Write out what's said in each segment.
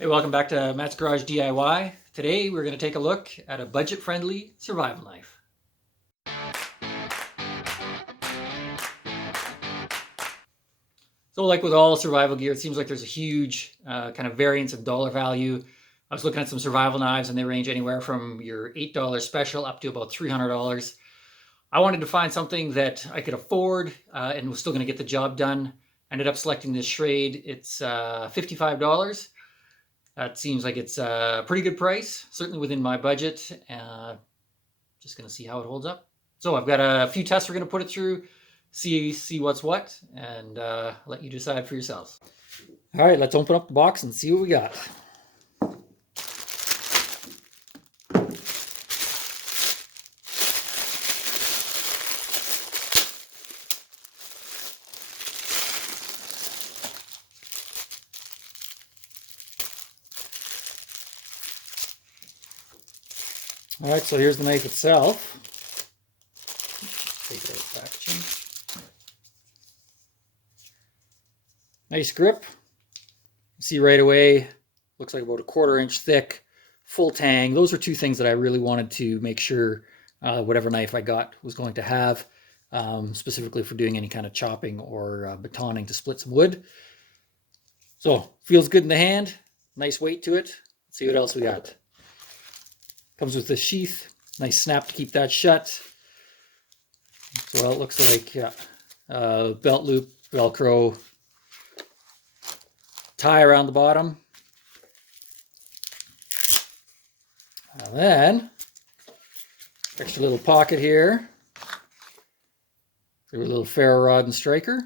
Hey, welcome back to Matt's Garage DIY. Today we're going to take a look at a budget-friendly survival knife. So like with all survival gear, it seems like there's a huge kind of variance in dollar value. I was looking at some survival knives and they range anywhere from your $8 special up to about $300. I wanted to find something that I could afford and was still going to get the job done. Ended up selecting this Schrade. It's $55. That seems like it's a pretty good price, certainly within my budget. Just going to see how it holds up. So I've got a few tests we're going to put it through, see what's what, and let you decide for yourselves. All right, let's open up the box and see what we got. All right, so here's the knife itself. Take it out of the packaging. Nice grip. See right away, looks like about a 1/4 inch thick, full tang. Those are two things that I really wanted to make sure whatever knife I got was going to have, specifically for doing any kind of chopping or batoning to split some wood. So feels good in the hand, nice weight to it. Let's see what else we got. Comes with this sheath, nice snap to keep that shut. So it looks like belt loop, Velcro, tie around the bottom. And then extra little pocket here for a little ferro rod and striker.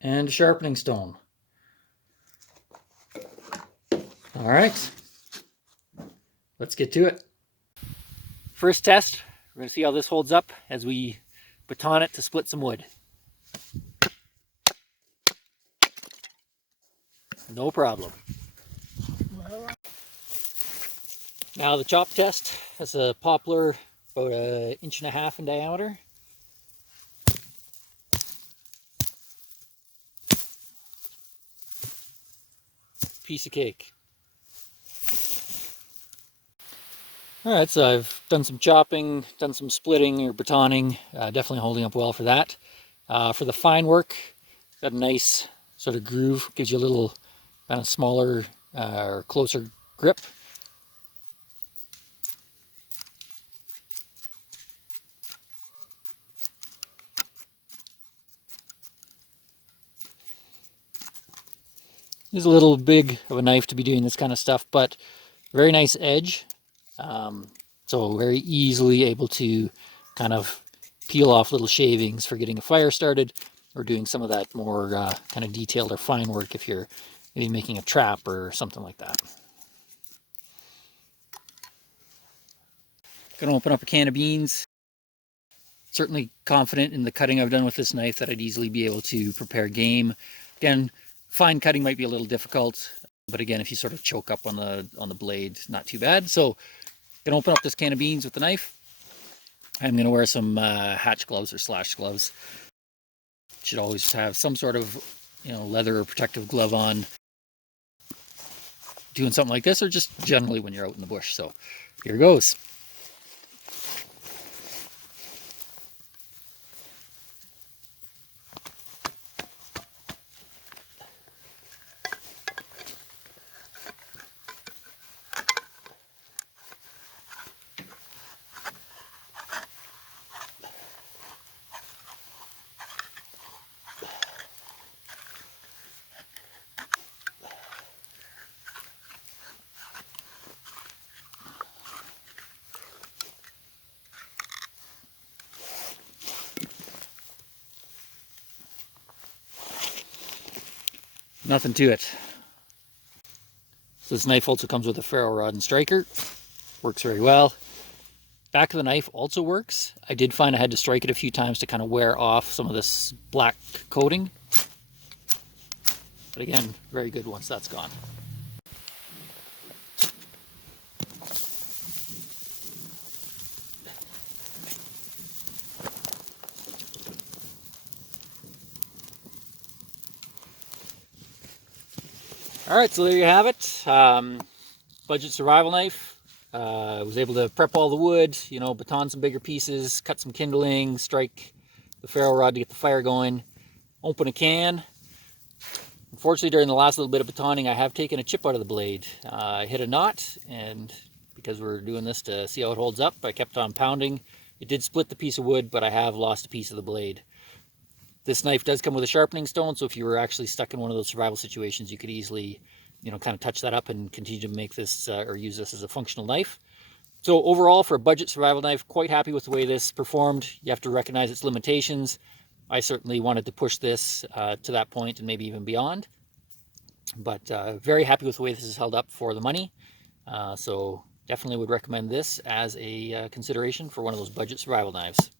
And a sharpening stone. All right, let's get to it. First test, we're going to see how this holds up as we baton it to split some wood. No problem. Now the chop test has a poplar about 1.5 inches in diameter. Piece of cake. Alright, so I've done some chopping, done some splitting or batoning, definitely holding up well for that. For the fine work, got a nice sort of groove, gives you a little kind of smaller or closer grip. It's a little big of a knife to be doing this kind of stuff, but very nice edge. So very easily able to kind of peel off little shavings for getting a fire started or doing some of that more kind of detailed or fine work if you're maybe making a trap or something like that. Gonna open up a can of beans. Certainly confident in the cutting I've done with this knife that I'd easily be able to prepare game. Again, fine cutting might be a little difficult, but again, if you sort of choke up on the blade, not too bad. So gonna open up this can of beans with the knife. I'm gonna wear some hatch gloves or slash gloves. Should always have some sort of, leather or protective glove on doing something like this, or just generally when you're out in the bush. So here goes. Nothing to it. So this knife also comes with a ferro rod and striker. Works very well. Back of the knife also works. I did find I had to strike it a few times to kind of wear off some of this black coating. But again, very good once that's gone. All right, so there you have it. Budget survival knife. Was able to prep all the wood, you know, baton some bigger pieces, cut some kindling, strike the ferro rod to get the fire going, open a can. Unfortunately, during the last little bit of batoning, I have taken a chip out of the blade. I hit a knot, and because we're doing this to see how it holds up, I kept on pounding. It did split the piece of wood, but I have lost a piece of the blade. This knife does come with a sharpening stone, so if you were actually stuck in one of those survival situations, you could easily, you know, kind of touch that up and continue to make this or use this as a functional knife. So overall, for a budget survival knife, quite happy with the way this performed. You have to recognize its limitations. I certainly wanted to push this to that point and maybe even beyond. But very happy with the way this is held up for the money. So definitely would recommend this as a consideration for one of those budget survival knives.